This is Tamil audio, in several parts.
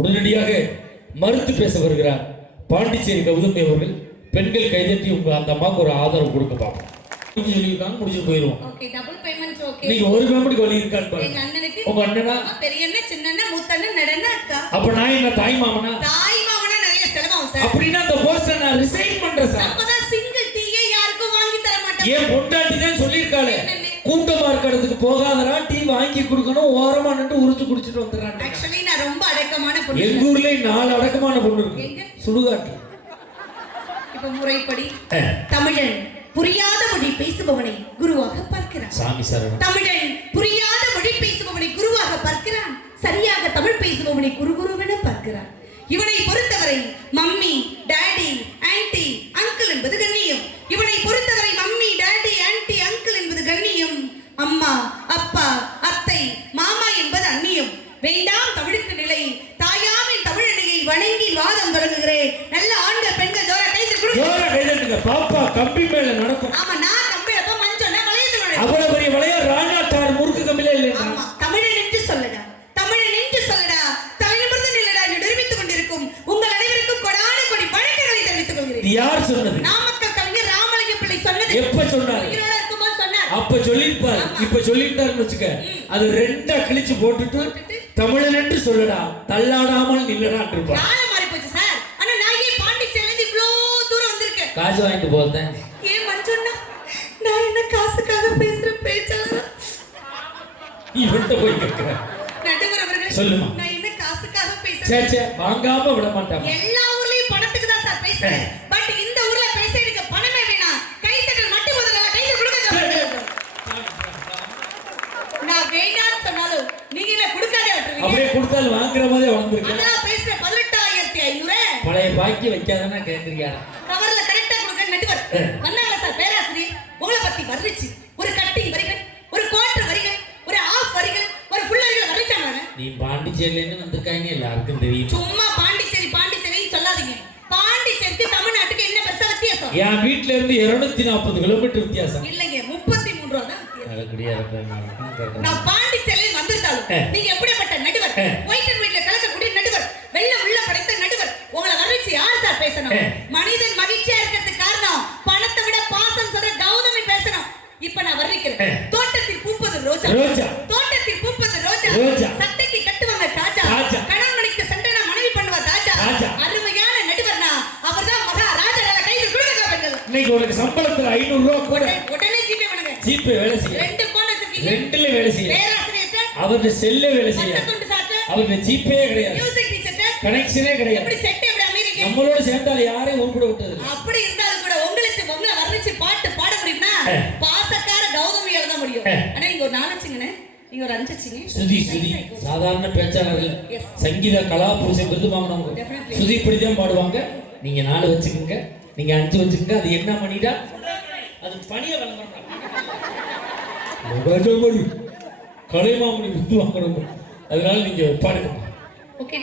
உடனடியாக மறுத்து பேச வருகிறார் பாண்டிச்சேரி கௌதமி அவர்கள். பெண்கள் கைதட்டி உங்க அந்த அம்மாவுக்கு ஒரு ஆதரவு கொடுக்க பார்ப்போம். முடிச்சு போயிருவோம். நீங்க ஒரு பேமெண்ட்டுக்கு வழி இருக்கான்னு பாருங்க. உங்க அண்ணனா பெரிய அண்ணன், சின்ன அண்ணன், மூத்த அண்ணன், நடுண்ணா, அக்கா. அப்ப நான் என்ன தாய் மாமனா? தாய் மாமனா நிறைய செலவாகும் சார். அப்படின்னா அந்த போஸ்டர் நான் ரிசைன் பண்றேன் சார். அப்பதான் சிங்கிள் டீயே யாருக்கும் வாங்கி தர மாட்டேன். ஏன் பொண்டாட்டி தான் சொல்லிருக்காளே, கூட்டமா இருக்கிறதுக்கு போகாதடா, டீ வாங்கி கொடுக்கணும், ஓரமா நின்று உரிச்சு குடிச்சிட்டு வந்துடுறான். ஆக்சுவலி நான் ரொம்ப அடக்கமான பொண்ணு. எங்க ஊர்ல 4 அடக்கமான பொண்ணு இருக்கு. சுடுகாட்டு. இப்ப முறைப்படி தமிழன் புரியாத மொழி பேசுபவனை குருவாக பார்க்கிறான். சாமி சரணம். தமிழன் புரியாத மொழி பேசுபவனை குருவாக பார்க்கிறான். சரியாக தமிழ் பேசுபவனை குருகுருவென பார்க்கிறான். இவனை பொறுத்தவரை மம்மி, டாடி, ஆன்டி, அங்கிள் என்பது கண்ணியம். இவனை பொறுத்தவரை மம்மி, டாடி, ஆன்டி, அங்கிள் என்பது கண்ணியம். அம்மா, அப்பா, அத்தை, மாமா என்பது அந்நியம். வேண்டாம் தமிழுக்கு நிலை, தாயாவின் தமிழனையை வணங்கி வாதம் தொடங்குகிறேன். நல்ல ஆண்கள் பெண்கள் ஜோரா கைது கொடுங்க. பாப்பா கம்பி மேல நடக்கும். ஆமா, நான் கம்பி அப்ப மஞ்சள் வளையத்துல அவ்வளவு பெரிய வளைய ராணாத்தார் முறுக்கு கம்பில இல்ல. ஆமா, தமிழன் என்று சொல்லடா, தமிழன் என்று சொல்லடா, தலைநிமிர்ந்து நில்லடா என்று நிரூபித்துக் கொண்டிருக்கும் உங்கள் அனைவருக்கும் கொடான கொடி வணக்கங்களை தெரிவித்துக் கொள்கிறேன். யார் சொன்னது? நாமக்கல் கவிஞர் ராமலிங்க பிள்ளை சொன்னது. எப்ப சொன்னார்? உயிரோட இருக்கும்போது சொன்னார். அப்ப சொல்லிருப்பார். இப்ப சொல்லிட்டாருன்னு வச்சுக்க, அது ரெண்டா கிழிச்சு போட்டுட்டு தமிழன் என்று சொல்லடா, தள்ளாடாமல் நில்லடா இருப்பார். காலம் மாறி போச்சு சார். ஆனா நான் ஏன் பாண்டிச்சேரில இருந்து இவ்வளவு தூரம் வந்திருக்கேன்? காசு வாங்கிட்டு போறேன். ஏன் மஞ்சண்ணா, நான் என்ன காசுக்காக பேசுற பேச்சாளரா? இவன்ட்ட போய் கேக்குறேன். நடுவர் அவர்களே, சொல்லுமா. நான் என்ன காசுக்காக பேசுறேன்? சே வாங்காம விட மாட்டாங்க. எல்லா ஊர்லயும் பணத்துக்கு தான் சார் பேசுறேன். பட் இந்த ஊர்ல பேச எனக்கு பணமே வேணாம். கைத்தட்டல் மட்டும் முதல்ல கையில கொடுங்க. நான் வேண்டாம்னு சொன்னாலும் நீங்க என்ன கொடுக்காதே விட்டுருவீங்க. அப்படியே கொடுத்தால் வாங்குற மாதிரி வந்திருக்கு. அதான் பேசுற 18,500 பழைய பாக்கி வைக்காதனா கேக்குறியா? கவர்ல கரெக்ட்டா கொடுங்க. நடுவர் வந்தாங்க சார் பேராசிரியர். உங்களை பத்தி வர்ணிச்சு ஒரு கட்டிங் வரிகள், ஒரு குவார்டர் வரிகள், ஒரு ஆஃப் வரிகள், ஒரு ஃபுல் வரிகள் வர்ணிச்சாங்க. நீ பாண்டிச்சேரியில இருந்து வந்திருக்காங்க எல்லாருக்கும் தெரியும். சும்மா பாண்டிச்சேரி பாண்டிச்சேரின்னு சொல்லாதீங்க. பாண்டிச்சேரிக்கு தமிழ்நாட்டுக்கு என்ன பெருசா வித்தியாசம்? என் வீட்ல இருந்து 240 கிலோமீட்டர் வித்தியாசம். இல்லைங்க, 33 ரூபா தான் வித்தியாசம். நான் பாண்டிச்சேரியில் வந்திருந்தாலும் நீங்க எப்படிப்பட்ட நடுவர்? ஒயிட் அண்ட் ஒயிட்ல கலக்கக்கூடிய நடுவர், வெள்ள உள்ள படைத்த நடுவர். உங்களை வர்ணிச்சு யார் சார் பேசணும்? மனிதன் மகிழ்ச்சியா இருக்கிறதுக்கு காரணம் பணத்தை விட பாசம் சொல்ற கௌதமி பேசணும். இப்ப நான் வர்ணிக்கிறேன். தோட்டத்தில் பூப்பது ரோஜா, தோட்டத்தில் பூப்பது ரோஜா, சட்டைக்கு கட்டுவாங்க காஜா, கணவனுக்கு சண்டைனா மனைவி பண்ணுவா தாஜா. அருமையான நடுவர்னா அவர்தான் மகாராஜா. கையில் கொடுங்க பெண்கள். இன்னைக்கு உனக்கு சம்பளத்துல 500 ரூபாய் கூட உடனே ஜிபே பண்ணுங்க. ஜிபே வேலை செய்ய. 2 போன் வச்சிருக்கீங்க. 2ல வேலை செய்ய. பேராசிரியர் அவருடைய செல்ல வேலை செய்ய. அவருடைய ஜிபே கிடையாது. மியூசிக் டீச்சர் கனெக்ஷனே கிடையாது. எப்படி செட் எப்படி அமெரிக்கா நம்மளோட சேர்ந்தால யாரையும் ஊர்பட விட்டது. அப்படி இருந்தாலும் கூட உங்களை வர்ணிச்சு பாட்டு பாட முடியும்னா பாசக்கார கௌதமி எழுத முடியும். ஆனா நீங்க ஒரு 4 வச்சுங்கனே, நீங்க ஒரு 5 வச்சீங்க. சுதி சாதாரண பேச்சாளர்கள், சங்கீத கலாபுருஷன் விருது வாங்கினவங்க சுதி இப்படிதான் பாடுவாங்க. நீங்க 4 வச்சுக்கோங்க, நீங்க 5 வச்சுக்கோங்க. அது என்ன பண்ணிட்டா அது பணியை வழங்குறாங்க. கலைமாமணி விருது வாங்கணும். அதனால நீங்க பாடுங்க. ஓகே,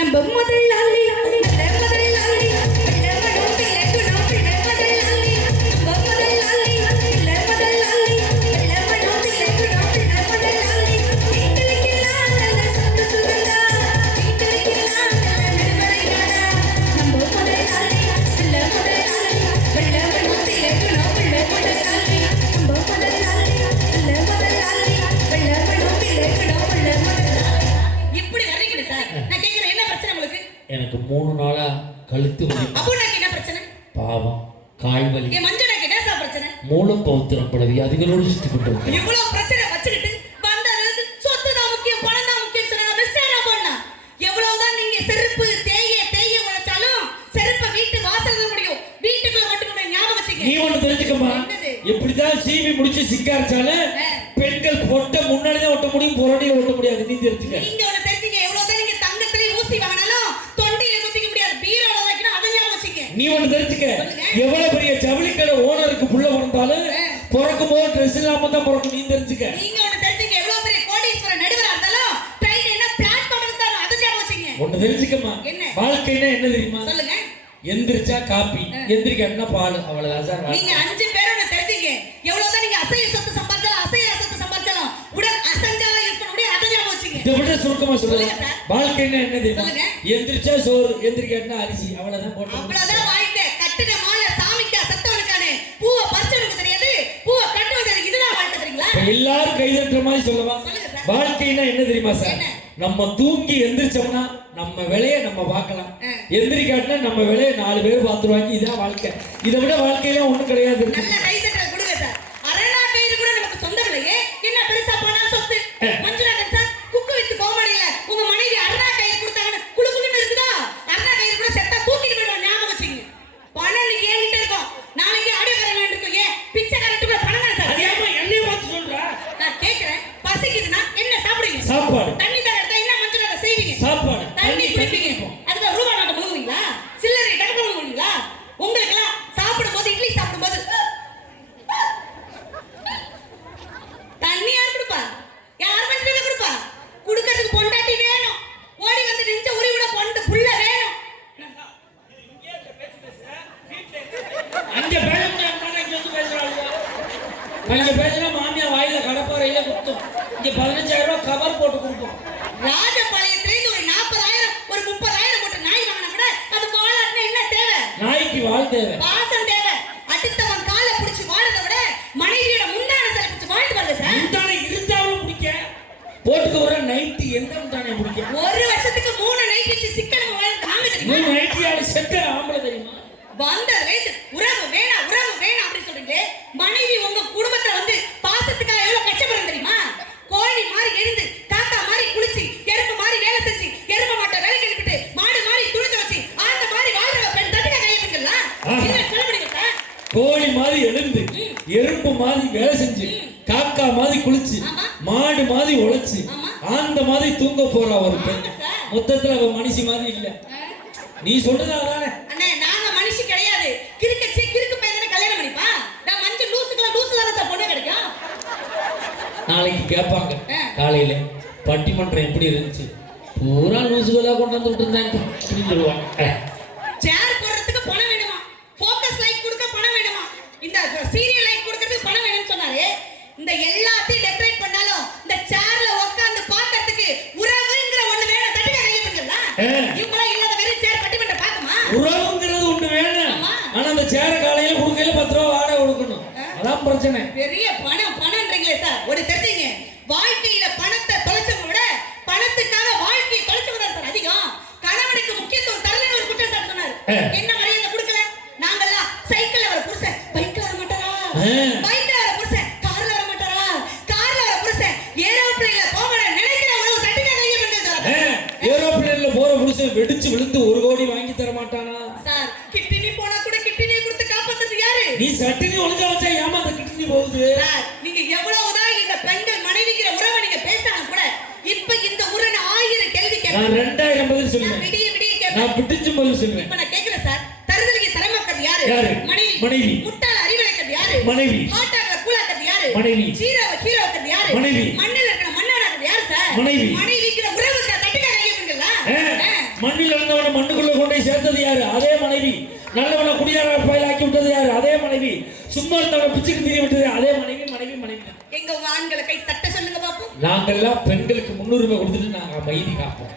நம்ம முதலாளி எனக்கு 3 நாளா கழுத்து வலி. அப்புறம் என்ன பிரச்சனை? பாவம் கால் வலி. ஏ மஞ்சளுக்கு என்ன சார் பிரச்சனை? மூலம் பௌத்திரம் பட வியாதிகளோடு சுத்தி கொண்டு இருக்கேன். இவ்வளவு பிரச்சனை வச்சிட்டு வந்தது சொத்து தான் முக்கியம், பணம் தான் முக்கியம் சொன்னாங்க. மிஸ்டரா போனா எவ்வளவுதான் நீங்க செருப்பு தேய உழைச்சாலும் செருப்பை வீட்டு வாசல்ல முடியும், வீட்டுக்குள்ள ஓட்டுக்க ஞாபகம் வச்சுக்க. நீ ஒண்ணு தெரிஞ்சுக்கமா, எப்படிதான் சீவி முடிச்சு சிக்காரிச்சாலும் பெண்கள் பொட்ட முன்னாடி தான் ஓட்ட முடியும், புறணில ஓட்ட முடியாது. நீ தெரிஞ்சுக்க. நீங்க ஒண்ணு தெரிஞ்சுக்க, எவ்வளவுதான் நீங்க தங்கத்திலே ஊசி வாங்கினாலும் தொண்டையில குத்திக்க முடியாது. பீரோல வைக்கணும், அதை ஞாபகம் வச்சுக்க. நீ ஒண்ணு தெரிஞ்சுக்க, எவ்வளவு பெரிய ஜவுளிக்கடை ஓனருக்கு புள்ள பிறந்தாலும் பிறக்கும் போது ட்ரெஸ் இல்லாம தான் பிறக்கும். நீ தெரிஞ்சுக்க. நீங்க ஒண்ணு தெரிஞ்சுக்க, எவ்வளவு பெரிய கோடீஸ்வரர் நடுவரா இருந்தாலும் ட்ரெயின் என்ன பிளாட்ஃபார்ம்ல இருந்தாலும் அதை ஞாபகம் வச்சுக்க. ஒண்ணு தெரிஞ்சுக்கமா, வாழ்க்கைனா என்ன தெரியுமா? சொல்லுங்க. எந்திரிச்சா காப்பி, எந்திரிக்கன்னா பால், அவ்வளவுதான் சார். நீங்க 5 பேர் ஒண்ணு தெரிஞ்சுக்க, எவ்வளவுதான் நீங்க அசைய சொத்து சம்பாதிச்சாலும் அசைய சொத்து சம்பாதிச்சாலும் உடல் அசஞ்சாலும் யூஸ் பண்ண முடியாது. அதை ஞாபகம் வச்சுக்க. இதை விட சுருக்கமா சொல்றேன். சொல்லுங்க சார். வாழ்க்கைன்னா என்ன தெரியுமா? சொல்லுங்க. எந்திரிச்சா சோறு, எந்திரிக்காட்டினா அரிசி, அவ்வளவுதான் போட்டு. அவ்வளவுதான் வாழ்க்கை. கட்டுன மாலை சாமிக்கா செத்தவனுக்கானே, பூவை பறிச்சவனுக்கு தெரியாது, பூவை கட்டுவதற்கு இதுதான் வாழ்க்கை தெரியுங்களா? இப்ப எல்லாரும் கைதட்டுற மாதிரி சொல்லவா? சொல்லுங்க சார். வாழ்க்கைன்னா என்ன தெரியுமா சார்? என்ன? நம்ம தூங்கி எந்திரிச்சோம்னா நம்ம வேலையை நம்ம பார்க்கலாம். ஆ. எந்திரிக்காட்டினா நம்ம வேலையை 4 பேர் பார்த்துருவாங்க. இதான் வாழ்க்கை. இதை விட வாழ்க்கையில ஒண்ணும் கிடையாது. நல்ல கைதட்டல கொடுங்க சார். அரணா கயிறு கூட நமக்கு சொந்தம் இல்லையே, என்ன பெருசா பணம் சொத்து? மஞ்சுநாதன் சார், குக்கு வித்து கோமாளியில உங்க மனைவி அரணா கயிறு கொடுத்தாங்கன்னு குளு குளுன்னு இருக்குதா? அரணா கயிறு கூட செத்தா தூக்கிட்டு போயிடுவாங்க, ஞாபகம் வச்சுங்க. பணம் இன்னைக்கு என்கிட்ட இருக்கும், நாளைக்கு ஆடியோக்காரன் இருக்கும். ஏன் பிச்சை கரெக்ட் கூட பணம் தானே சார்? அது ஏமா என்னைய பார்த்து சொல்ற? நான் கேக்குறேன், பசிக்குதுன்னா என்ன சாப்பிடுவீங்க? சாப்பாடு. தண்ணி தான் எடுத்தா என்ன மஞ்சுநாதன் செய்வீங்க? சாப்பாடு. தண்ணி குடிப்பீங்க. அதுக்கு ரூபா நாட்டை முழுங்குவீங்களா? சில்லறை டக்கு முழுங்குவீங்களா? உங்களுக்கெல்லாம் சாப்பிடும்போது, இட்லி சாப்பிடும்போது தண்ணி யார் கொடுப்பா? யார் மஞ்சள் கொடுப்பா? குடுக்கிறதுக்கு பொண்டாட்டி வேணும். ஓடி வந்து நெஞ்ச உரி விட பொண்டு புள்ள வேணும். அங்க பேச முடியாது, இங்க வந்து பேசுறாங்க. அங்க பேசினா மாமியா வாயில கடப்பாறையில குத்தும். இங்க 15,000 ரூபாய் கவர் போட்டு கொடுப்போம். ராஜபாளையத்திலிருந்து ஒரு 40,000 ஒரு 30,000 போட்டு நாய் வாங்கினா கூட அது வாழாட்டினா என்ன தேவை? நாய்க்கு வாழ் தேவை, பாசம் தேவை. அடுத்தவன் காலை பிடிச்சு வாழறத விட மனைவியோட முந்தான சிலை பிடிச்சு வாழ்ந்து பாருங்க சார். முந்தானை இருந்தாலும் பிடிக்க போட்டுக்க வர நைட்டு எந்த முந்தானை பிடிக்க? ஒரு வருஷத்துக்கு 3 நைட் வச்சு சிக்கன் வாழ்ந்து தாங்க தெரியுமா? 3 நைட்டியால செத்த ஆம்பளை தெரியுமா? வந்ததுல உறவு வேணாம் அப்படின்னு சொல்றீங்களே, மனைவி உங்க குடும்பத்தை வந்து பாசத்துக்காக எவ்வளவு கஷ்டப்படுறது தெரியுமா? கோழி மாதிரி எழுந்து, தாத்தா மாதிரி குளிச்சு, எறும்பு மாதிரி வேலை செஞ்சு, எறும்பு மாட்டை வேலை கிளப்பிட்டு, மாடு மாதிரி துணிச்சு வச்சு, அந்த மாதிரி வாழ்ற பெண் தட்டுக்க கையெழுத்துங்களா? என்ன சொல்ல முடியுங்க சார்? கோழி மாதிரி எழுந்து, எறும்பு மாதிரி வேலை செஞ்சு, காக்கா மாதிரி குளிச்சு, ஆமா. மாடு மாதிரி உழைச்சு, ஆமா. ஆந்த மாதிரி தூங்க போறா ஒரு பெண். ஆமா சார். மொத்தத்துல அவ மனுஷி மாதிரி இல்ல. நீ சொல்றது அதானே? அண்ணே, நாங்க மனுஷி கிடையாது. கிறுக்கு பையன் தானே கல்யாணம் பண்ணிப்பா. நான் மஞ்சள் லூசுக்குள்ள லூசு தானே சார் பொண்ணு கிடைக்கும். நாளைக்கு கேட்பாங்க ஆ. காலையில பட்டிமன்றம் எப்படி இருந்துச்சு, பூரா லூசுகளா கொண்டு வந்து விட்டுருந்தாங்க அப்படின்னு சொல்லுவாங்க. சேர் போடுறதுக்கு பணம் வேணுமா? ஃபோக்கஸ் லைட் கொடுக்க பணம் வேணுமா? இந்த சீரியல் லைட் கொடுக்கிறதுக்கு பணம் வேணும்னு சொன்னாரு. இந்த எல்லாத்தையும் டெக்கரேட் பண்ணாலும் இந்த சேர்ல உட்கார்ந்து பார்க்கிறதுக்கு உறவுங்கிற ஒண்ணு வேணும். தட்டுக்க கையெழுத்துங்களா? இவங்களாம் இல்லாத வெறும் சேர் பட்டிமன்றம் பார்க்குமா? உறவுங்கிறது ஒண்ணு வேணும். ஆமா. ஆனா அந்த சேர காலையில கொடுக்கையில 10 ரூபா வாடகை கொடுக்கணும். அதான் பிரச்சனை. பெரிய பணம்ன்றீங்களே சார். ஒரு தெரிஞ்சுங்க, வாழ்க்கையில பணத்தை தொலைச்சவங்க விட பணத்துக்காக வாழ்க்கையை தொலைச்சவங்க தான் சார் அதிகம். கணவனுக்கு முக்கியத்துவம் தரலன்னு ஒரு குற்றச்சாட்டு சொன்னாரு. என்ன மரியாதை கொடுக்கல? நாங்கெல்லாம் சைக்கிள்ல வர புருஷன் பைக்ல வர மாட்டாரா? பைக்ல வர புருஷன் கார்ல வர மாட்டாரா? கார்ல வர புருஷன் ஏரோப்ளேன்ல போகற நினைக்கிற உறவு தட்டுக்க கையை பண்ணி சார். ஏரோப்ளேன்ல போற புருஷன் வெடிச்சு விழுந்து 1 கோடி வாங்கி தர மாட்டானா சார்? கிட்னி போனா கூட கிட்னி கொடுத்து காப்பாத்துறது யாரு? நீ சட்டினி ஒழுங்கா வச்சா ஏமா அந்த கிட்னி போகுது? சார், நீங்க எவ்வளவுதான் இந்த பெண்கள் மனைவிக்கிற உறவை நீங்க பேசினாலும் கூட இப்ப இந்த உறவை 1000 கேள்வி கேட்க நான் 2000 பதில் சொல்லுவேன். விடிய கேட்பேன். நான் பிடிச்சு பதில் சொல்லுவேன். இப்ப நான் கேக்குறேன் சார், தருதலுக்கு தரமாக்கிறது யாரு? யாரு? மனைவி. முட்டாள அறிவளைக்கிறது யாரு? மனைவி. ஹாட்டாகல கூலாக்கிறது யாரு? மனைவி. ஹீரோக்கிறது யாரு? மனைவி. மண்ணில் இருக்கிற மண்ணானாக்கிறது யாரு சார்? மனைவி. மனைவிக்கிற உறவுக்கு தட்டுக்க கையெழுத்துங்களா? மண்ணில் இருந்தவன மண்ணுக்குள்ள கொண்டு சேர்த்தது யாரு? அதே மனைவி. நல்லவன குடியார பயில ஆக்கி விட்டது யாரு? அதே மனைவி. சும்மா இருந்தவன பிச்சுக்கு திரிய விட்டது அதே மனைவி. எங்க உங்க ஆண்களை கை தட்ட சொல்லுங்க பாப்போம். நாங்கெல்லாம் பெண்களுக்கு முன்னுரிமை கொடுத்துட்டு நாங்க அமைதி காப்போம்.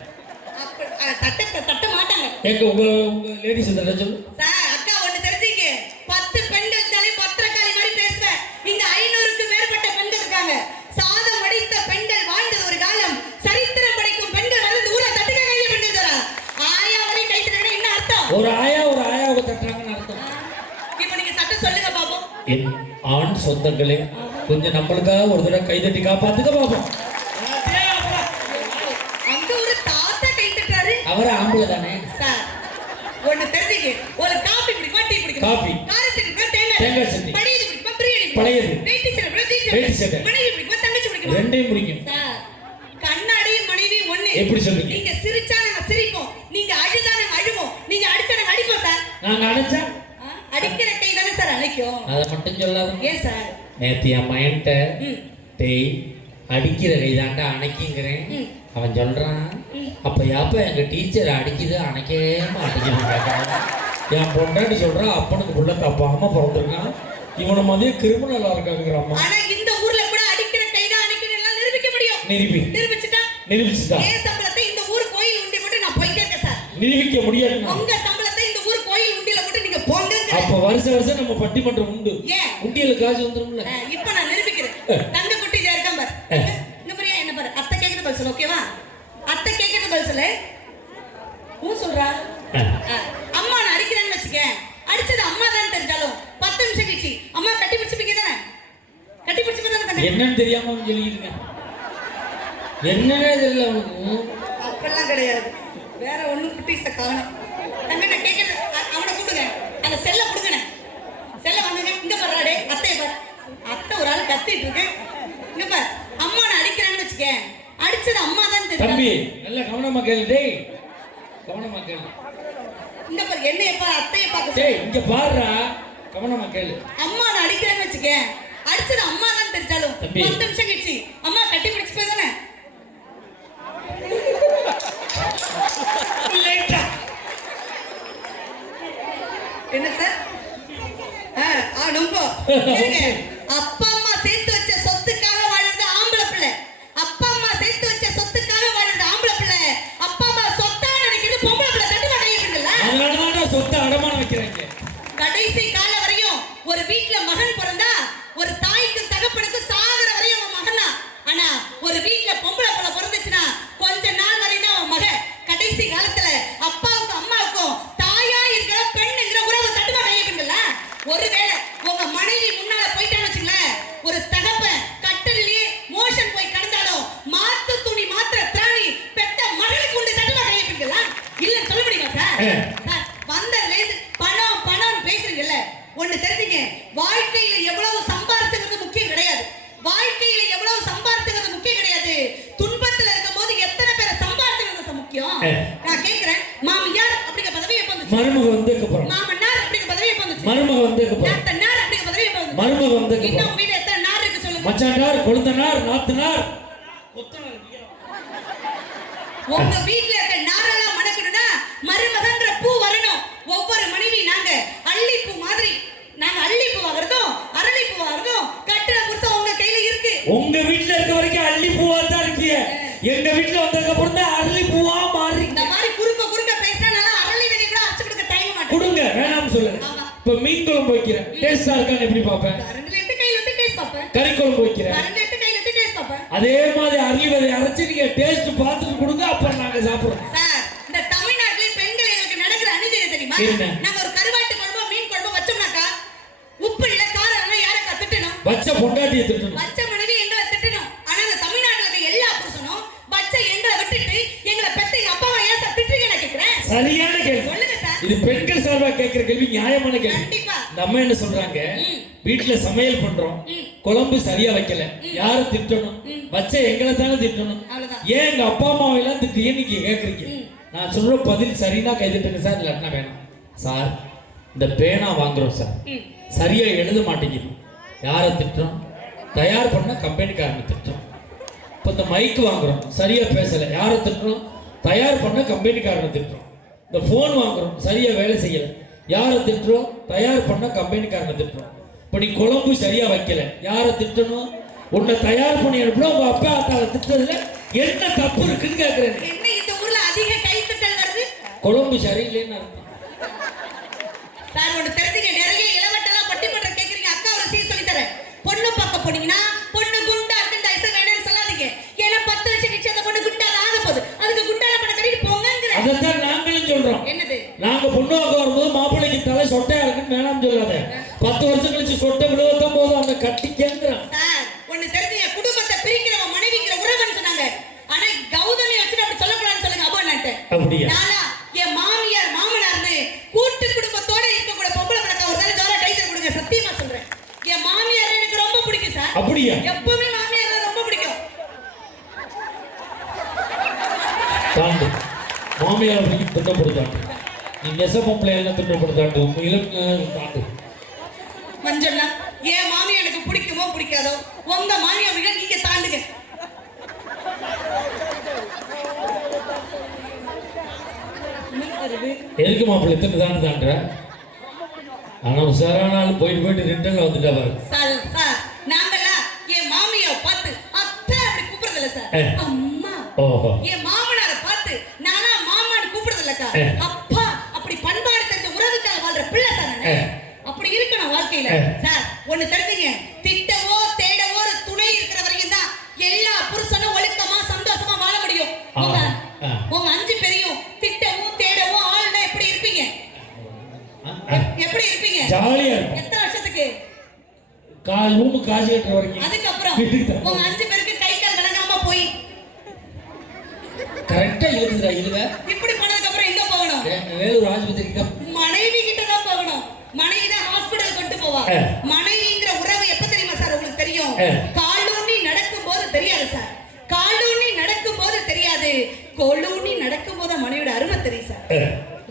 தட்ட மாட்டாங்க. எங்க உங்க லேடிஸ் தட்ட சொல்லு சார். அக்கா ஒண்ணு தெரிஞ்சுங்க, 10 பெண்கள் தானே பத்திரக்காளி மாதிரி பேசுவேன். இங்க 500க்கு மேற்பட்ட பெண்கள் இருக்காங்க. சாதம் வடித்த பெண்கள் வாழ்ந்தது ஒரு காலம். சரித்திரம் படைக்கும் பெண்கள் வளர்ந்து ஊரை தட்டுக்க கையை பண்ணிடுறா. ஆயா வரை கை தட்டினா என்ன அர்த்தம்? ஒரு ஆயாவுக்கு தட்டுறாங்கன்னு அர்த்தம். இப்ப நீங்க தட்ட சொல்லுங்க பாப்போம். என் ஆண் சொந்தங்களே, கொஞ்சம் நம்மளுக்காக ஒரு தடவை கைதட்டி காப்பாத்துக்க பாப்போம். அங்க ஒரு தாத்தா கை தட்டுறாரு. அவரே ஆம்பளை தானே சார். ஒண்ணு தெரிஞ்சுங்க, ஒரு காபி பிடிக்குமா டீ பிடிக்குமா? காபி. காரச்சட்னி பிடிக்குமா தேங்காய் சட்னி? பழையது பிடிக்குமா பிரியாணி? பழையது. வேட்டி சட்டை பிடிக்குமா வேட்டி சட்டை? மனைவி பிடிக்குமா தங்கச்சி பிடிக்குமா? ரெண்டையும் பிடிக்கும். சார், கண்ணாடியும் மனைவி ஒண்ணு. எப்படி சொல்றீங்க? நீங்க சிரிச்சா நாங்க சிரிப்போம், நீங்க அழுதா நாங்க அழுவோம், நீங்க அடிச்சா நாங்க அடிப்போம் சார். நாங்க அடிச்சா அடிக்கிற கை தானே சார் அழைக்கும். அதை மட்டும் சொல்லாத. ஏன் சார்? நேத்து என் மயன்ட்ட டேய் அடிக்கிற கை தாண்டா அணைக்குங்கிறேன். அவன் சொல்றான், அப்ப யாப்ப எங்க டீச்சர் அடிக்குது அணைக்கவே மாட்டேங்கிறான். என் பொண்டாட்டி சொல்றான், அப்பனுக்கு புள்ள தப்பாம பிறந்திருக்கான், இவனை மாதிரியே கிரிமினலா இருக்காங்கிறான். ஆனா இந்த ஊர்ல கூட அடிக்கிற கை தான் அணைக்கணும் நிரூபிக்க முடியும். நிரூபிச்சுட்டா நிரூபிச்சுட்டா. என் சம்பளத்தை இந்த ஊர் கோயில் உண்டி போட்டு நான் போயிட்டே இருக்கேன் சார். நிரூபிக்க முடியாது. உங்க சம்பளத்தை இந்த ஊர் கோயில் உண்டியில போட்டு நீங்க போங்க. அப்ப வருஷம் நம்ம பட்டிமன்றம் உண்டு. ஏன் உண்டியல காசு வந்துரும்ல. இப்ப நான் நிரூபிக்கிறேன். தங்க குட்டி இருக்கான் பாரு. இந்த மாதிரியா என்ன பாரு. அத்தை கேக்குறது பதில் சொல்லு. ஓகேவா? அத்தை கேக்குறது பதில் சொல்லு. ஊ சொல்றா. அம்மா நான் அடிக்கிறேன்னு வச்சுக்க. அடிச்சது அம்மா தான் தெரிஞ்சாலும் 10 நிமிஷம் கழிச்சு அம்மா கட்டி பிடிச்சிப்பீங்க தானே? கட்டி பிடிச்சிப்பீங்க தானே? என்னன்னு தெரியாம சொல்லிடுங்க. என்னன்னே தெரியல அவனுக்கு. அப்பெல்லாம் கிடையாது. வேற ஒண்ணும் குட்டிஸ காணோம். தங்க நான் கேக்குறது அவனை கூடுங்க. அந்த செல்ல புடுங்கனே. செல்ல வாங்குங்க. இங்க பாருடே. அத்தை பாரு. அத்தை ஒரு ஆள் கத்திட்டு இருக்கு. இங்க பாரு. அம்மா நான் அடிக்கிறேன்னு வச்சுக்க. அடிச்சது அம்மா தான் தெரியும். தம்பி நல்ல கவனமா கேளு டேய். கவனமா கேளு. இங்க பாரு என்ன எப்ப அத்தைய பாக்க. டேய் இங்க பாருடா. கவனமா கேளு. அம்மா நான் அடிக்கிறேன்னு வச்சுக்க. அடிச்சது அம்மா தான் தெரிஞ்சாலும் 10 நிமிஷம் கழிச்சு அம்மா கட்டி பிடிச்சு போய் தானே? என்ன சார்? ரொம்ப அப்பா அம்மா சேர்த்து வச்ச சொத்துக்காக வாழ்றது ஆம்பளை பிள்ளை. அப்பா அம்மா சேர்த்து வச்ச சொத்துக்காக வாழ்றது ஆம்பளை பிள்ளை. அப்பா அம்மா சொத்தா நினைக்கிறது பொம்பளை பிள்ளை. தட்டு வகையிருக்குல்ல. அதனாலதான் சொத்தை அடமானம் வைக்கிறாங்க. கடைசி கால வரையும் ஒரு வீட்ல மகன் பிறந்தா ஒரு தாய்க்கு தகப்பனுக்கு சாகர வரையும் அவன் மகனா. ஆனா ஒரு வீட்ல பொம்பளை பிள்ளை பிறந்துச்சுன்னா கொஞ்ச நாள் வரையும் தான் அவன் மகன். கடைசி காலத்துல அப்பாவுக்கும் அம்மாவுக்கும் தாயா இருக்கிற பெண்ணுங்கிற உறவு தட்டுமா கையிருக்குல்ல. ஒருவேளை உங்க மனைவி முன்னால போயிட்டான்னு வச்சுங்களேன், ஒரு தகப்பன் கட்டலிலேயே மோஷன் போய் கடந்தாலும் மாத்து துணி மாத்திர திராணி பெத்த மகளுக்கு உண்டு தட்டுமா கையிருக்குல்ல. இல்லன்னு சொல்ல முடியுமா சார்? சார் வந்ததுல இருந்து பணம் பணம் பேசுறீங்கல்ல. ஒண்ணு தெரிஞ்சுங்க, வாழ்க்கையில எவ்வளவு சம்பாதிச்சுக்கிறது முக்கியம் கிடையாது. வாழ்க்கையில எவ்வளவு சம்பாதிச்சுக்கிறது முக்கியம் கிடையாது. துன்பத்துல இருக்கும் போது எத்தனை பேரை சம்பாதிச்சுக்கிறது முக்கியம். நான் கேக்குறேன், மாமியார் அப்படிங்கிற பதவி எப்ப வந்துச்சு? மருமக வந்ததுக்கு அப்புறம். மாமனார் அப்படிங்கிற பதவி எப்ப வந்துச்சு? மருமக வந்ததுக்கு அப்புறம். நாத்தனார் அப்படிங்கிற பதவி எப்ப வந்துச்சு? மருமக வந்ததுக்கு அப்புறம். இன்னும் வீட்ல எத்தனை நார் இருக்கு சொல்லுங்க? மச்சானார், கொழுந்தனார், நாத்தனார், கொத்தனார். உங்க வீட்ல இருக்க நாரெல்லாம் மணக்கணும்னா மருமகன்ற பூ வரணும். ஒவ்வொரு மனைவி நாங்க அள்ளிப்பூ மாதிரி. நாங்க அள்ளிப்பூ வாங்குறதும் அரளிப்பூ வாங்குறதும் கட்டுற புருஷன் உங்க கையில இருக்கு. உங்க வீட்ல இருக்க வரைக்கும் அள்ளி பூவா தான் இருக்கீங்க. எங்க வீட்ல வந்ததுக்கு அப்புறம் தான் அரளி பூவா மாறி. இந்த மாதிரி குறுக்க பேசினா நல்லா அரளி வெளிய கூட அரைச்சு கொடுக்க டைம் மாட்டேன். கொடுங்க வேணாம்னு சொல்லுங்க. இப்ப மீன் குழம்பு வைக்கிறேன். டேஸ்டா இருக்கான்னு எப்படி பாப்பேன்? ரெண்டு எடுத்து கையில எடுத்து டேஸ்ட் பாப்பேன். கறி குழம்பு வைக்கிறேன். ரெண்டு எடுத்து கையில எடுத்து டேஸ்ட் பாப்பேன். அதே மாதிரி அரளி விதை அரைச்சு நீங்க டேஸ்ட் பார்த்துட்டு கொடுங்க, அப்புறம் நாங்க சாப்பிடுறோம். சார் இந்த தமிழ்நாட்டுல பெண்கள் எங்களுக்கு நடக்கிற அநீதி தெரியுமா? நாங்க ஒரு கருவாட்டு குழம்பு மீன் குழம்பு வச்சோம்னாக்கா உப்பு இல்ல காரம் இல்ல யாரை திட்டணும்? வச்ச பொண்டாட்டியை திட்டணும். வச்ச மனைவி எங்களை திட்டணும். ஆனா இந்த தமிழ்நாட்டுல இருக்க எல்லா புருஷனும் வச்ச எங்களை விட்டுட்டு எங்களை பெத்த எங்க அப்பாவை ஏன் சார் திட்டுறீங்க நான் கேக்குறேன். சரியான கேள்வி. சொல்லுங்க சார். இது பெண்கள் சார்பா கேக்குற கேள்வி நியாயமான கேள்வி. கண்டிப்பா. நம்ம என்ன சொல்றாங்க? வீட்டுல சமையல் பண்றோம், குழம்பு சரியா வைக்கல, யார திட்டணும்? வச்ச எங்களை தானே திட்டணும். ஏன் எங்க அப்பா அம்மாவை எல்லாம் திட்டியே நீங்க கேக்குறீங்க. நான் சொல்ற பதில் சரினா கை தட்டுங்க சார், இல்லன்னா வேணாம். சார் இந்த பேனா வாங்குறோம் சார், சரியா எழுத மாட்டேங்குது, யார திட்டுறோம்? தயார் பண்ண கம்பெனிக்காரங்க திட்டுறோம். இப்போ இந்த மைக் வாங்குறோம், சரியா பேசல, யார திட்டுறோம்? தயார் பண்ண கம்பெனிக்காரனை திட்டுறோம். இந்த போன் வாங்குறோம், சரியா வேலை செய்யல, யார திட்டுறோம்? தயார் பண்ண கம்பெனிக்காரனை திட்டுறோம். இப்போ நீ குழம்பு சரியா வைக்கல, யார திட்டணும்? உன்னை தயார் பண்ணி அனுப்பணும். உங்க அப்பா அத்தாவை திட்டுறதுல என்ன தப்பு இருக்குன்னு கேட்கிறேன். என்ன இந்த ஊர்ல அதிக கைத்தட்டல் வருது? குழம்பு சரியில்லைன்னு அர்த்தம். சார் ஒன்று தெரிஞ்சுங்க, நிறைய இளவட்டெல்லாம் பட்டிமன்றம் கேட்குறீங்க. அக்கா ஒரு சீர் சொல்லி தரேன். பொண்ணு பார்க்க போனீங்கன்னா பொண்ணு குண்டா இருக்கு இந்த ஐசா வேணும்னு சொல்லாதீங்க. ஏன்னா 10 வருஷம் கழிச்சு அந்த பொண்ணு குண்டா ஆக போகுது. அதுக்கு குண்டால பணம் கட்டிட்டு போங்கங்கிற. அதைத்தான் நாங்களும் சொல்றோம். என்னது? நாங்க பொண்ணு பார்க்க வரும்போது மாப்பிள்ளைக்கு தலை சொட்டையா இருக்குன்னு வேணாம்னு சொல்லாத. 10 வருஷம் கழிச்சு சொட்டை விழுவத்தும் போது அந்த கட்டிக்கேங்கிறான். சார் ஒன்று தெரிஞ்சுங்க, குடும்பத்தை பிரிக்கிறவன் மனைவிக்கிற உறவுன்னு சொன்னாங்க. ஆனா கௌதமி வச்சுட்டு அப்படி சொல்லக்கூடாதுன்னு சொல்லுங்க. அப்போ நான்ட்டு அப்படியா? நானா என் மாமியார் மாமனார்னு கூட்டு குடும்பத்தோட இருக்க கூட பொம்பளை பழக்கம் ஒரு தடவை ஜோரா கைத்தற கொடுங்க. சத்தியமா சொல்றேன், என் மாமியார் எனக்கு ரொம்ப பிடிக்கும் சார். அப்படியா? எப்பவுமே மாமியார் ரொம்ப பிடிக்கும். தாண்டு மாமியார் பிடிக்கும் திட்டப்படுத்தாண்டு. நீ நெச பொம்பளை எல்லாம் திட்டப்படுத்தாண்டு. உண்மையிலும் தாண்டு. மஞ்சள்னா என் மாமியார் எனக்கு பிடிக்குமோ பிடிக்காதோ, உங்க மாமியார் நீங்க தாண்டுங்க. எதுக்கு மாப்பிள்ளை எத்தனை தாண்டு தாண்டுற? ஆனா உசாரானாலும் போயிட்டு ரிட்டர்ன்ல வந்துட்டா பாரு. சார் நாங்கெல்லாம் என் மாமியார் பார்த்து அத்தை அப்படி கூப்பிடுறதில்ல சார், அம்மா. ஓஹோ. என் மாமனாரை பார்த்து நானா மாமான்னு கூப்பிடுறது இல்லக்கா, அப்பா அப்படி பண்பாடு தெரிஞ்ச உறவுக்காக வாழ்ற பிள்ளை சார் நானு. அப்படி இருக்கணும் வாழ்க்கையில சார். ஒண்ணு தெரிஞ்சுங்க, திட்டவோ தேடவோ ஒரு துணை இருக்கிற வரைக்கும் தான் எல்லா புருஷனும் ஒழுக்கமா சந்தோஷமா வாழ முடியும். உங்க 5 பேரையும் திட்டவும் தேடவும் ஆளுனா எப்படி இருப்பீங்க? எப்படி இருப்பீங்க? ஜாலியா எத்தனை வருஷத்துக்கு? ரூம் காசு கட்டுற வரைக்கும். அதுக்கப்புறம் உங்க 5 பேருக்கு கை கால் விளங்காம போய் கரெக்டா எழுதுறா இதுல. இப்படி பண்ணதுக்கு அப்புறம் எங்க போகணும்? வேலூர் ஆஸ்பத்திரிக்கு மனைவி கிட்ட தான் போகணும். மனைவி தான் ஹாஸ்பிடல் கொண்டு போவா. மனைவிங்கிற உறவு எப்ப தெரியுமா சார் உங்களுக்கு தெரியும்? காலூனி நடக்கும் போது தெரியாது சார். காலூனி நடக்கும் போது தெரியாது, கொலூனி நடக்கும் போது மனைவியோட அருமை தெரியும் சார்.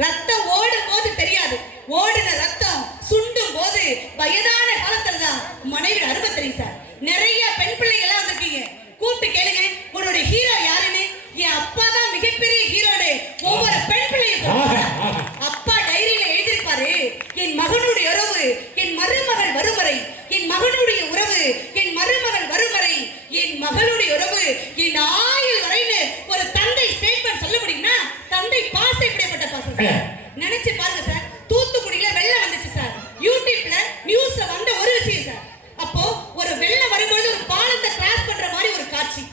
ரத்தம் ஓடும் போது தெரியாது, ஓடுன ரத்தம் சுண்டும் போது வயதான காலத்துல தான் மனைவியோட அருமை தெரியும் சார். நிறைய பெண் பிள்ளைகள் வந்திருக்கீங்க, கூப்பிட்டு கேளுங்க உன்னோட ஹீரோ யாருன்னு. என் அப்பா தான் மிகப்பெரிய ஹீரோடு ஒவ்வொரு பெண் பிள்ளையும் அப்பா டைரியில எழுதியிருப்பாரு. என் மகனுடைய உறவு என் மருமகள் வரும் வரை, என் மகனுடைய உறவு என் மருமகள் வரும் வரை, என் மகளுடைய உறவு என் ஆயுள் வரைன்னு ஒரு தந்தை ஸ்டேட்மெண்ட் சொல்ல முடியும்னா தந்தை பாசம் எப்படிப்பட்ட பாசம் சார். நினைச்சு பாருங்க சார். தூத்துக்குடியில வெள்ளம் வந்துச்சு சார். யூடியூப்ல நியூஸ்ல வந்த ஒரு விஷயம் சார். அப்போ ஒரு வெள்ளம் வரும்போது ஒரு பாலத்தை கிராஸ் பண்ற மாதிரி ஒரு காட்சி.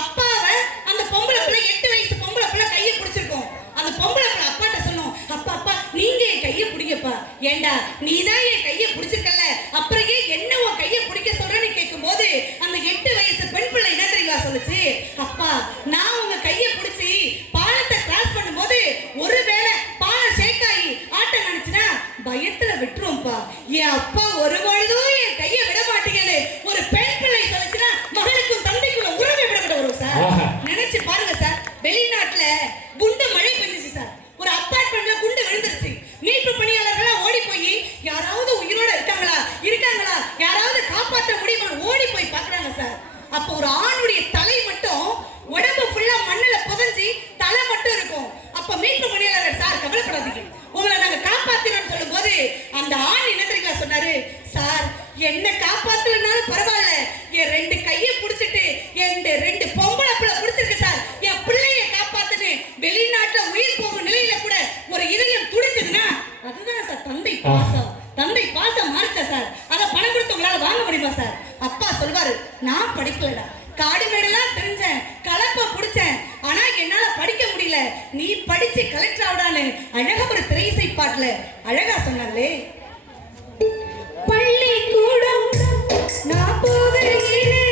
அப்பாவை அந்த பொம்பளை பிள்ளை 8 வயசு பொம்பளை பிள்ளை கையை பிடிச்சிருக்கோம். அந்த பொம்பளை பிள்ளை அப்பாட்ட சொன்னோம், அப்பா அப்பா நீங்க என் கையை பிடிங்கப்பா. ஏண்டா நீதான் என் கையை பிடிச்சிருக்கல, அப்புறம் ஏன் என்ன உன் கையை பிடிக்க சொல்றேன்னு கேட்கும் போது அந்த 8 வயசு பெண் பிள்ளை என்ன தெரியுமா சொல்லுச்சு? அப்பா நான் உங்க கையை பிடிச்சி பாலத்தை கிராஸ் பண்ணும்போது ஒருவேளை பாலம் ஷேக் ஆகி ஆட்டம் நினைச்சுனா பயத்துல விட்டுருவோம்ப்பா. என் அப்பா ஒரு பொழுதும் என் கையை விட மாட்டீங்கன்னு ஒரு பெண் பிள்ளை சொல்லுச்சுன்னா மகனுக்கும் தந்தைக்குள்ள உறவை விடப்பட வரும் சார். நினைச்சு பாருங்க சார். வெளிநாட்டுல குண்டு மழை பெஞ்சிச்சு சார். ஒரு அபார்ட்மெண்ட்ல குண்டு விழுந்துருச்சு. மீட்பு பணியாளர்கள் ஓடி போய் யாராவது உயிரோட இருக்காங்களா யாராவது காப்பாற்ற முடியுமா ஓடி போய் பாக்குறாங்க சார். அப்போ ஒரு ஆணுடைய தலை மட்டும் உடம்பு ஃபுல்லா மண்ணுல புதைஞ்சி தலை மட்டும் இருக்கும். அப்ப மீட்பு பணியாளர்கள் சார் கவலைப்படாதீங்க, உங்களை நாங்க காப்பாத்தினோம்னு சொல்லும் போது அந்த ஆண் என்ன தெரியுமா சொன்னாரு? சார் என்ன காப்பாத்தலனாலும் பரவாயில்ல, என் 2 கையை பிடிச்சிட்டு என் 2 பொம்பளை பிள்ளை பிடிச்சிருக்கு சார், என் பிள்ளைய காப்பாத்துன்னு வெளிநாட்டுல உயிர் போகும் நிலையில கூட ஒரு இதயம் துடிச்சதுன்னா அதுதான் சார் தந்தை பாசம். தந்தை பாசம் மாறிச்சா சார். அதை பணம் கொடுத்து உங்களால வாங்க முடியுமா சார்? அப்பா சொல்வாரு, நான் படிக்கலடா, காடு மேடெல்லாம் தெரிஞ்சேன், கலப்ப பிடிச்சேன், ஆனா என்னால படிக்க முடியல, நீ படிச்சு கலெக்டர் ஆடான்னு அழகா ஒரு திரையிசை பாட்டுல அழகா சொன்னாங்களே. பள்ளிக்கூடம் நான் போகையிலே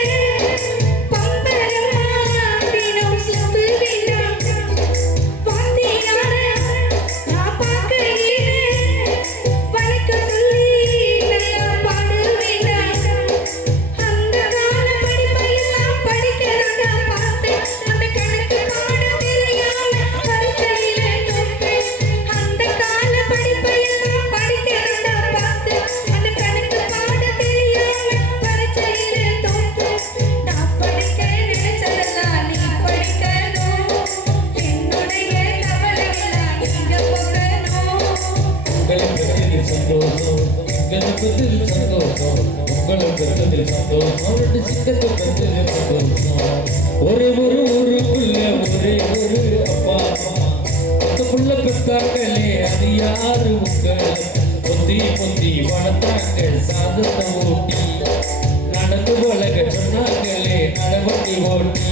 ஒரே ஒரு ஊருக்குள்ள ஒரே ஒரு அப்பா அந்த புள்ள பெத்தாங்களே அது யாரு? உங்களை பொந்தி பொந்தி வளர்த்தாங்க சாதத்தை ஊட்டி, நடந்து பழக சொன்னாங்களே நடவண்டி ஓட்டி,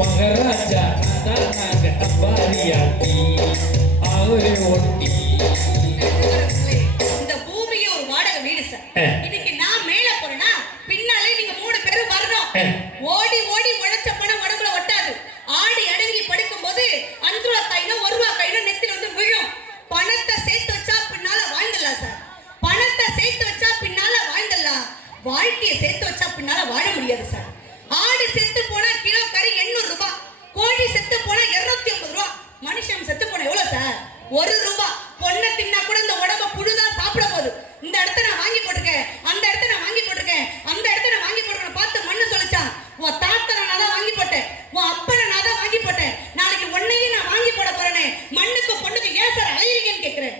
மகாராஜா நான் நாங்க அம்பாரியாட்டி அவரே ஓட்டி. இந்த பூமியை ஒரு வாடகை வீடு சார். இன்னைக்கு நான் மேல போறேன்னா பின்னாலே நீங்க 3 பேரும் வரணும். ஓடி ஓடி உழைச்ச பணம் உடம்புல ஒட்டாது. ஆடி அடங்கி படுக்கும் போது 5 ரூபா கையில 1 ரூபா கையில நெத்தில வந்து விழும். பணத்தை சேர்த்து வச்சா பின்னால வாழ்ந்துடலாம் சார். பணத்தை சேர்த்து வச்சா பின்னால வாழ்ந்துடலாம், வாழ்க்கையை சேர்த்து வச்சா பின்னால வாழ முடியாது சார். ஆடு செத்து போனா கிலோ கறி 800 ரூபாய், கோழி செத்து போனா 250 ரூபாய், மனுஷன் செத்து போனா எவ்வளவு சார்? 1 ரூபாய். பொண்ணை தின்னா கூட இந்த உடம்ப புழுதான் சாப்பிட போகுது. இந்த இடத்த நான் வாங்கி போட்டிருக்கேன், அந்த இடத்த நான் வாங்கி போட்டிருக்கேன், அந்த இடத்த நான் வாங்கி போட்டிருக்கேன் பார்த்து மண்ணு சொல்லிச்சான். உன் தாத்தனை நான் தான் வாங்கி போட்டேன், உன் அப்பனை நான் தான் வாங்கி போட்டேன், நாளைக்கு உன்னையும் நான் வாங்கி போட போறேனே, மண்ணுக்கு பொண்ணுக்கு ஏன் சார் அலையிறீங்கன்னு கேட்கிறேன்.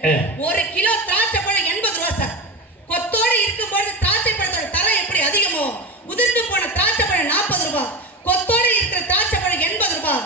1 கிலோ திராட்சை பழம் 80 ரூபாய் சார். கொத்தோடு இருக்கும்போது திராட்சை பழத்தோட தரம் எப்படி அதிகமோ, உதிர்ந்து போன திராட்சை பழம் 40 ரூபாய், கொத்தோடு இருக்கிற திராட்சை பழம் 80 ரூபாய்.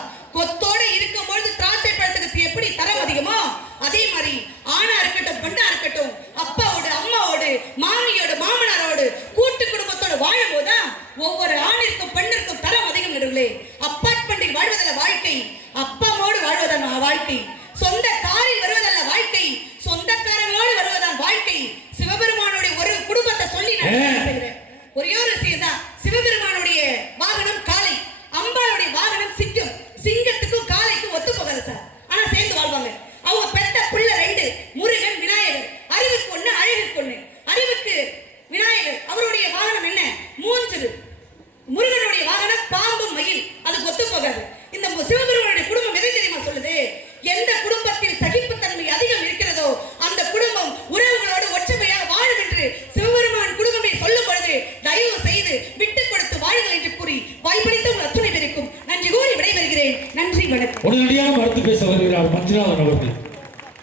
சொந்த காரில் வருவதல்ல வாழ்க்கை, சொந்தக்காரங்களோடு வருவதான் வாழ்க்கை. சிவபெருமானுடைய ஒரு குடும்பத்தை சொல்லி நான் பேசுகிறேன். ஒரே ஒரு விஷயம் தான். சிவபெருமானுடைய வாகனம் காளை, அம்பாளுடைய வாகனம் சிங்கம். சிங்கத்துக்கும் காளைக்கும் ஒத்து போகாது சார், ஆனா சேர்ந்து வாழ்வாங்க. அவங்க பெத்த பிள்ளை 2, முருகன் விநாயகர். அறிவுக்கு ஒண்ணு, அழகுக்கு ஒண்ணு. அறிவுக்கு விநாயகர், அவருடைய வாகனம் என்ன? மூஞ்சது. முருகனுடைய வாகனம் பாம்பு மயில், அதுக்கு ஒத்து போகாது. இந்த சிவபெருமானுடைய குடும்பம் எதை தெரியுமா சொல்லுது? எந்த குடும்பத்தில் சகிப்புத்தன்மை அதிகம் இருக்கிறதோ அந்த குடும்பம் உறவுகளோடு ஒற்றுமையாக வாழும் என்று சிவபெருமான் குடும்பமே சொல்லும் பொழுது தயவு செய்து விட்டு கொடுத்து வாழுங்கள் என்று கூறி வாய்ப்பிடித்த உங்கள் அத்துணை பேருக்கும் நன்றி கூறி விடைபெறுகிறேன். நன்றி, வணக்கம். உடனடியாக மறுத்து பேச வருகிறார் மஞ்சுநாதன் அவர்கள்.